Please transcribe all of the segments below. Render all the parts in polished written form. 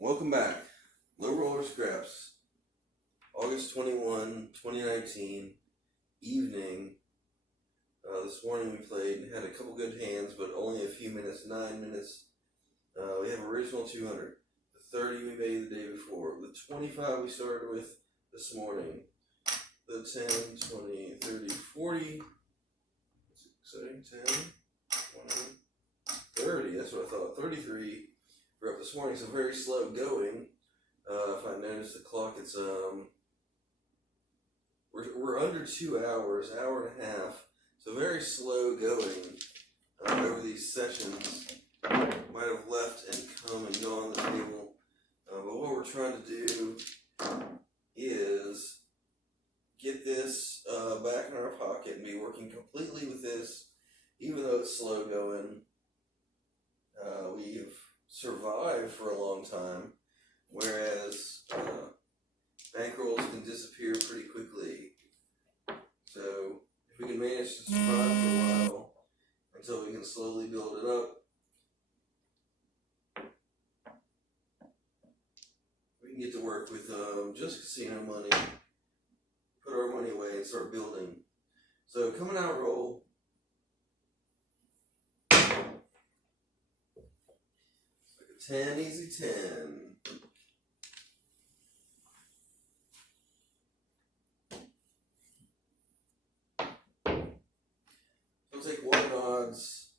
Welcome back. Low Roller Scraps, August 21, 2019, evening. This morning we played, had a couple good hands, but only a few minutes, 9 minutes. We have original 200. The 30 we made the day before. The 25 we started with this morning. The 10, 20, 30, 40. What's exciting? 10, 20, 30. That's what I thought. 33. We're up this morning, so very slow going. If I notice the clock, it's we're under 2 hours, hour and a half, so very slow going over these sessions. Might have left and come and gone the table, but what we're trying to do is get this back in our pocket and be working completely with this, even though it's slow going. We've survived for a long time, whereas bankrolls can disappear pretty quickly. So if we can manage to survive for a while until we can slowly build it up, we can get to work with just casino money, put our money away and start building. So coming out roll. 10, easy 10. We'll take 1 odds.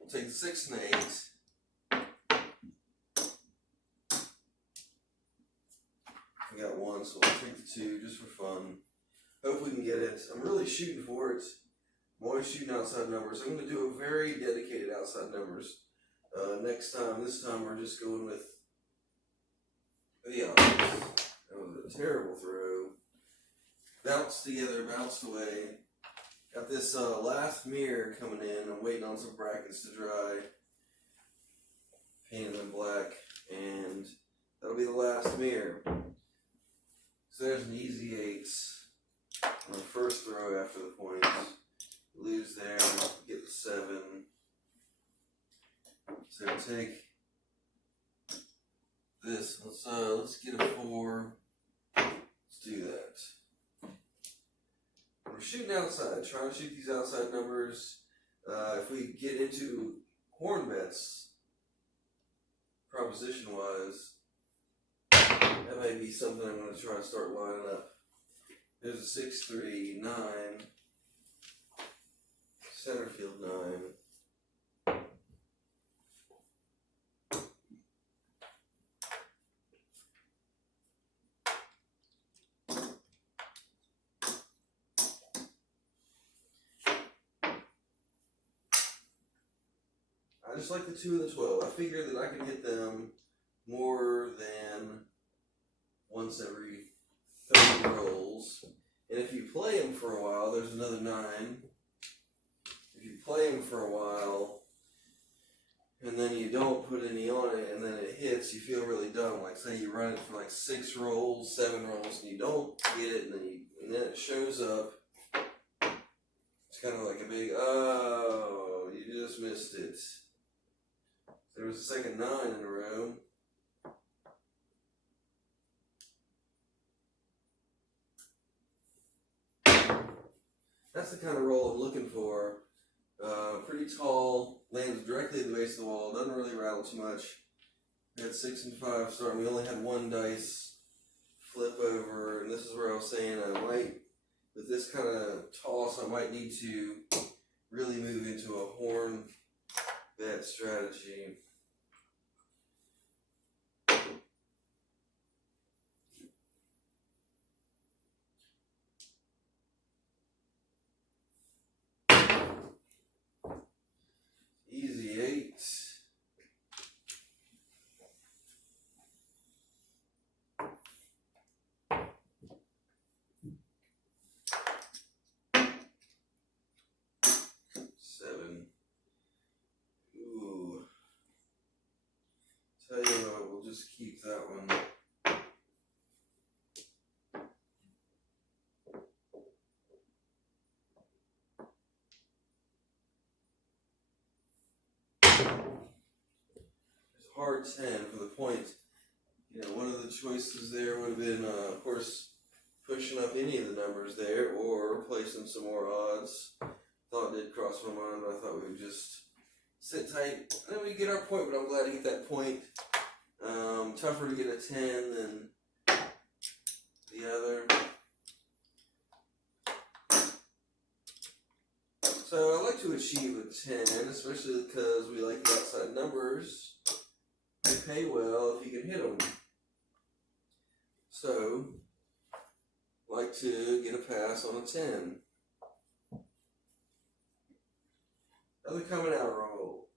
We'll take 6 and 8. We got 1, so we'll take the 2 just for fun. Hope we can get it. I'm really shooting for it. I'm always shooting outside numbers. I'm going to do a very dedicated outside numbers next time. This time we're just going with the odds. That was a terrible throw. Bounced together, bounced away. Got this last mirror coming in. I'm waiting on some brackets to dry. Painted them black. And that'll be the last mirror. So there's an easy 8 on the first throw after the points. Lose there, get the 7. So take this. Let's get a 4. Let's do that. We're shooting outside, trying to shoot these outside numbers. If we get into horn bets, proposition wise, that may be something I'm going to try to start lining up. There's a 6, 3, 9. Center field 9. I just like the 2 and the 12. I figure that I can hit them more than once every 30 rolls. And if you play them for a while, there's another 9. If you play them for a while, and then you don't put any on it, and then it hits, you feel really dumb. Like, say you run it for like 6 rolls, 7 rolls, and you don't get it, and then it shows up. It's kind of like a big, oh, you just missed it. There was a second 9 in a row. That's the kind of roll I'm looking for. Pretty tall, lands directly at the base of the wall, doesn't really rattle too much. We had 6 and 5 start. We only had 1 dice flip over, and this is where I was saying I might, with this kind of toss, I might need to really move into a horn bet strategy. Easy 8. Ooh. hard 10 for the point. One of the choices there would have been, of course, pushing up any of the numbers there or placing some more odds. Thought did cross my mind, but I thought we would just sit tight. And then we get our point, but I'm glad to get that point. Tougher to get a 10 than the other. So I like to achieve a 10, especially because we like the outside numbers. They pay well if you can hit them. So, like to get a pass on a 10. Another coming out roll.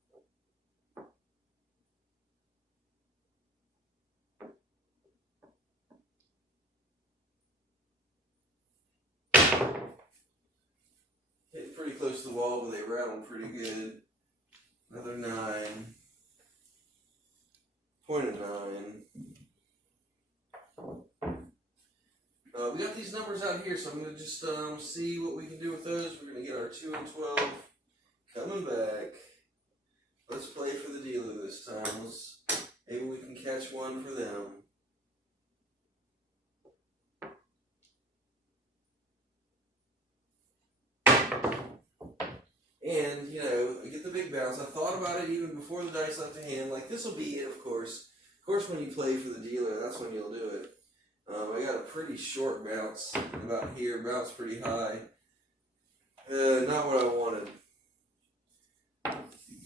Hit pretty close to the wall, but they rattled pretty good. Another 9. Point of 9. We got these numbers out here, so I'm going to just see what we can do with those. We're going to get our 2 and 12 coming back. Let's play for the dealer this time. Maybe we can catch one for them. And, I get the big bounce. I thought about it even before the dice left the hand. Like, this will be it, of course. Of course, when you play for the dealer, that's when you'll do it. I got a pretty short bounce about here, bounced pretty high. Not what I wanted.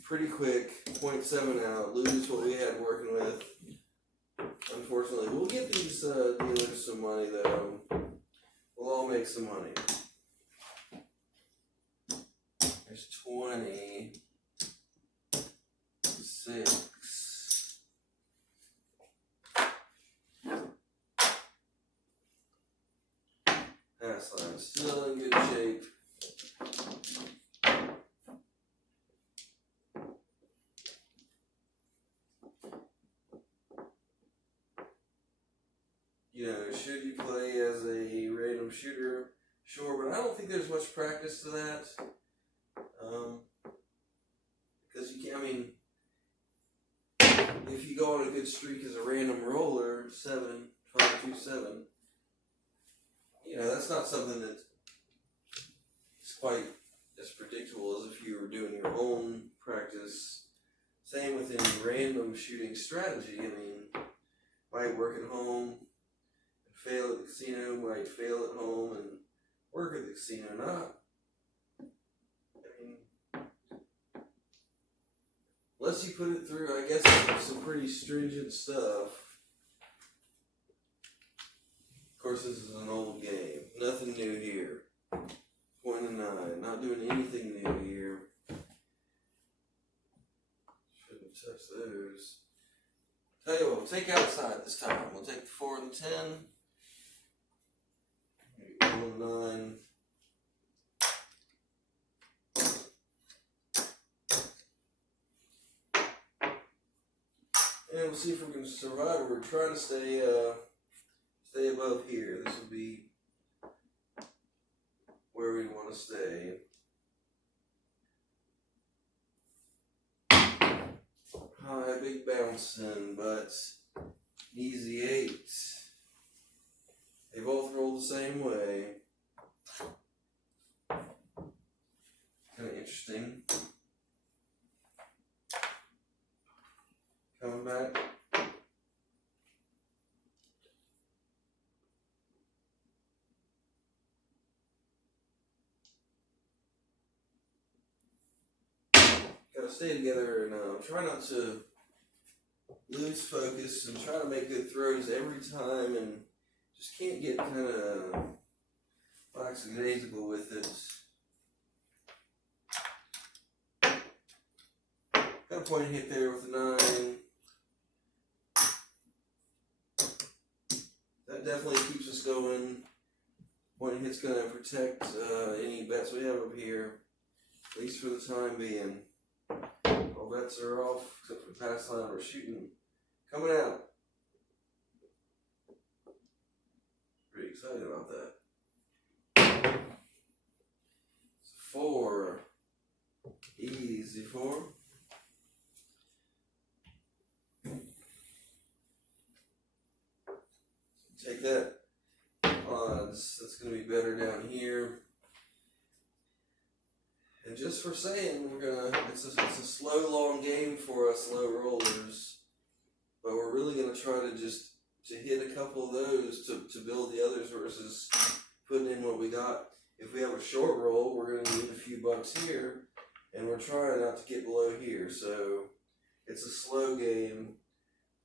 Pretty quick, 0.7 out, lose what we had working with. Unfortunately, we'll get these dealers some money though. We'll all make some money. There's 26. Pass line still in good shape. Should you play as a random shooter? Sure, but I don't think there's much practice to that. Because you can't, if you go on a good streak as a random roller, 7, 5, 2, 7, that's not something that is quite as predictable as if you were doing your own practice. Same with any random shooting strategy. Might work at home and fail at the casino, might fail at home and work at the casino, not. Unless you put it through, I guess, some pretty stringent stuff. Of course, this is an old game. Nothing new here. 1 and 9. Not doing anything new here. Shouldn't touch those. Tell you what, we'll take outside this time. We'll take the 4 and the 10. 1 and 9. And we'll see if we can survive. We're trying to stay above here. This will be where we want to stay. High, big bouncing, but easy 8. They both roll the same way. Kind of interesting. Coming back. Gotta stay together and try not to lose focus and try to make good throws every time, and just can't get kind of lackadaisical with it. Got a point hit there with the 9. That definitely keeps us going. Point hit's going to protect any bets we have up here, at least for the time being. All bets are off except for the pass line. We're shooting. Coming out. Pretty excited about that. 4. Easy 4. take that odds. That's going to be better down here. And just for saying, it's a slow, long game for us low rollers. But we're really going to try to hit a couple of those to build the others versus putting in what we got. If we have a short roll, we're going to need a few bucks here. And we're trying not to get below here. So it's a slow game,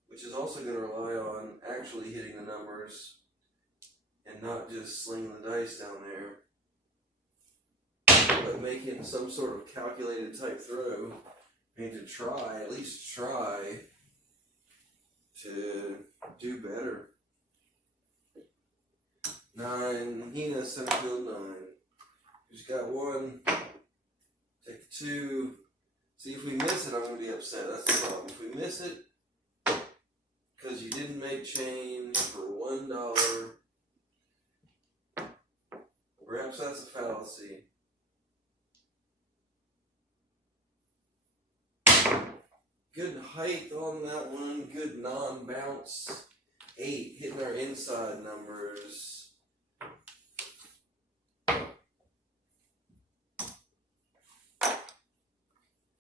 which is also going to rely on actually hitting the numbers and not just slinging the dice down there, but making some sort of calculated type throw and to at least try to do better. 9, Hina, center field 9. Who's got 1? Take 2. See, if we miss it, I'm going to be upset. That's the problem. If we miss it, because you didn't make change for $1, perhaps that's a fallacy. Good height on that one. Good non-bounce. 8, hitting our inside numbers.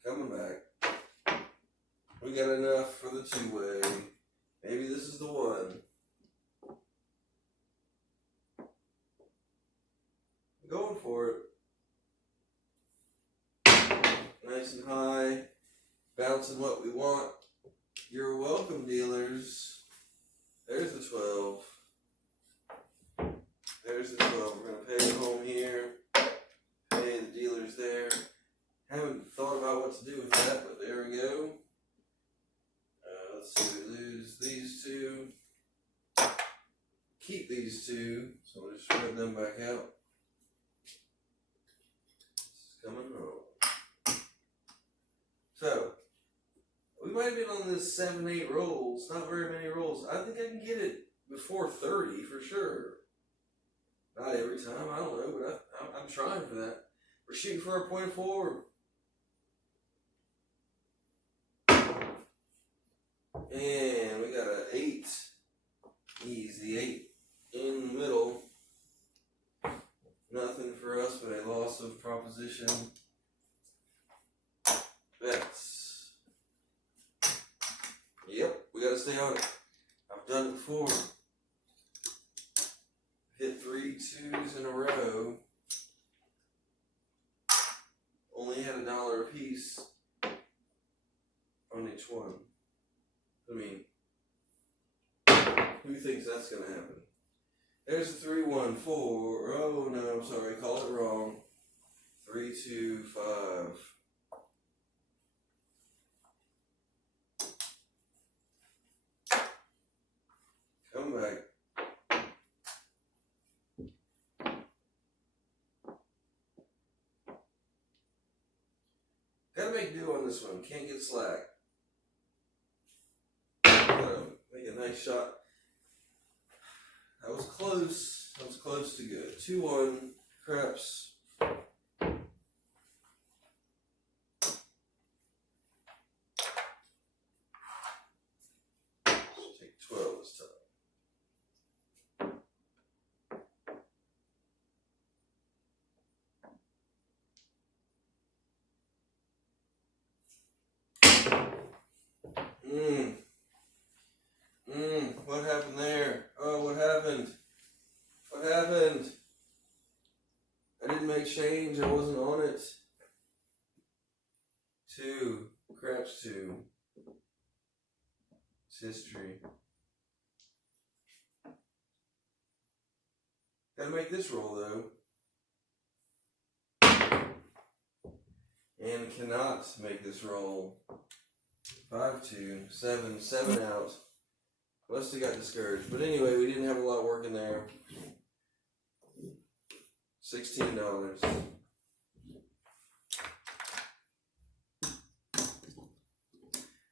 Coming back. We got enough for the 2-way. Maybe this is the one. Going for it. Nice and high. Bouncing what we want. You're welcome, dealers. There's the 12. There's the 12. We're going to pay it home here. Pay the dealers there. Haven't thought about what to do with that, but there we go. Let's see, we lose these 2. Keep these 2. So we'll just spread them back out. This is coming home. So, we might have been on this 7, 8 rolls. Not very many rolls. I think I can get it before 30 for sure. Not every time. I don't know, but I'm trying for that. We're shooting for a .4. And we got an 8. Easy 8 in the middle. Nothing for us but a loss of proposition. Bets. Yep, we gotta stay on it. I've done it before. Hit 3 2s in a row. Only had $1 a piece on each one. I mean, who thinks that's gonna happen? There's a 3 1 4. Oh no, I'm sorry, call it wrong. 3 2 5. Come back. Gotta make do on this one. Can't get slack. Gotta make a nice shot. That was close. That was close to good. 2-1. Craps. Take 12 this time. What happened there? Oh, what happened? What happened? I didn't make change. I wasn't on it. 2. Craps 2. It's history. Gotta make this roll though. And cannot make this roll. 5 2 7 7 out. Must have got discouraged. But anyway, we didn't have a lot working there. $16.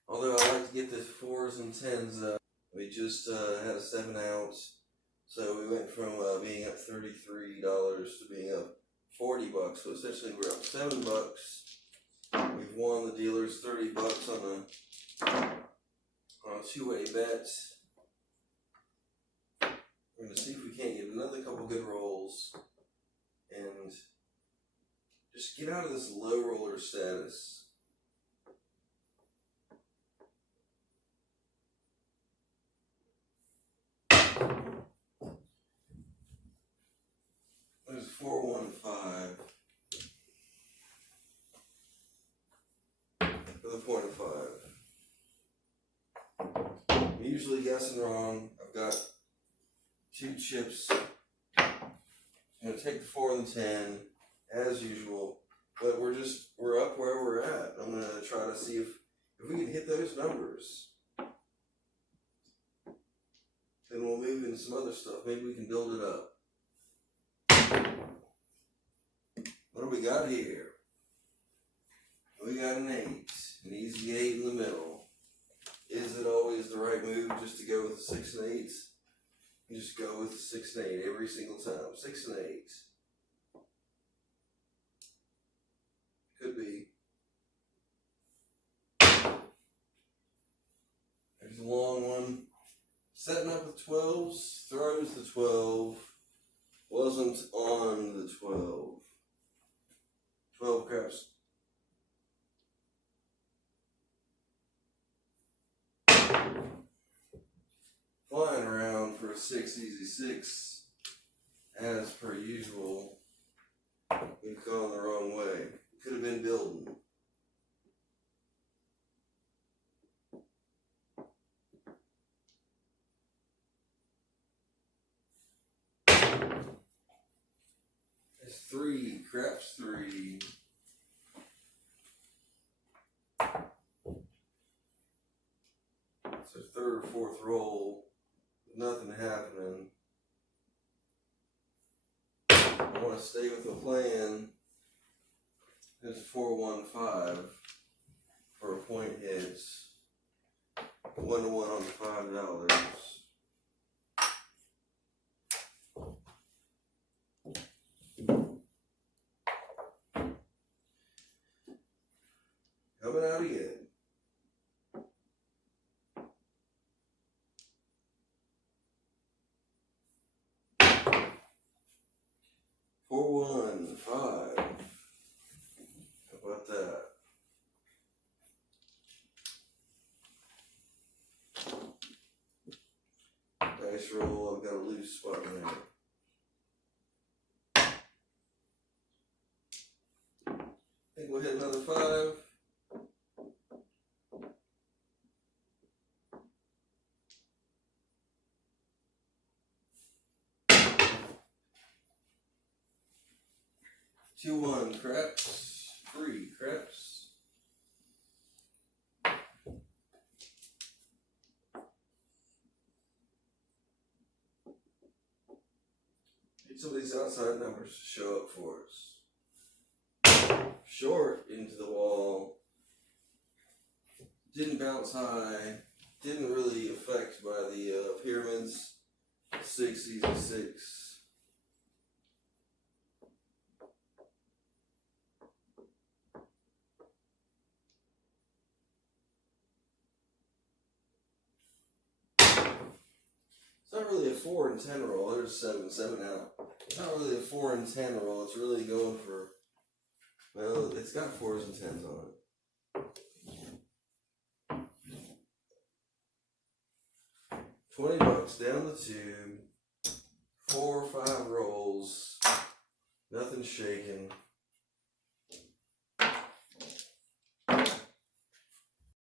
Although I like to get the 4s and 10s up. We just had a 7 ounce. So we went from being up $33 to being up $40. So essentially we're up $7. We've won the dealers $30 on a 2-way bet. We're gonna see if we can't get another couple good rolls and just get out of this low roller status. There's 415 for the point of 5. I'm usually guessing wrong. I've got 2 chips. I'm gonna take the 4 and the 10 as usual, but we're up where we're at. I'm gonna try to see if we can hit those numbers. Then we'll move into some other stuff. Maybe we can build it up. What do we got here? We got an 8, an easy 8 in the middle. Is it always the right move just to go with the 6 and 8? You just go with the 6 and 8 every single time. 6 and 8. Could be. There's a long one. Setting up with 12s, throws the 12. Wasn't on the 12. 12 craps. Flying around for a 6 easy 6, as per usual. We've gone the wrong way. Could have been building. It's 3, craps 3. It's our 3rd or 4th roll. Nothing happening. I want to stay with the plan. There's 415 for a point hits. 1 to 1 on the $5. Coming out again. Four, 1, 5. How about that? Dice roll. I've got a loose spot in there. I think we'll hit another 5. Two, 1 craps, 3 craps. Need some of these outside numbers to show up for us. Short into the wall. Didn't bounce high. Didn't really affect by the pyramids. 6 easy 6. It's not really a 4 and 10 roll. There's 7 out. It's not really a 4 and 10 roll. It's really going for, well, it's got 4s and 10s on it. $20 down the tube. 4 or 5 rolls. Nothing shaking.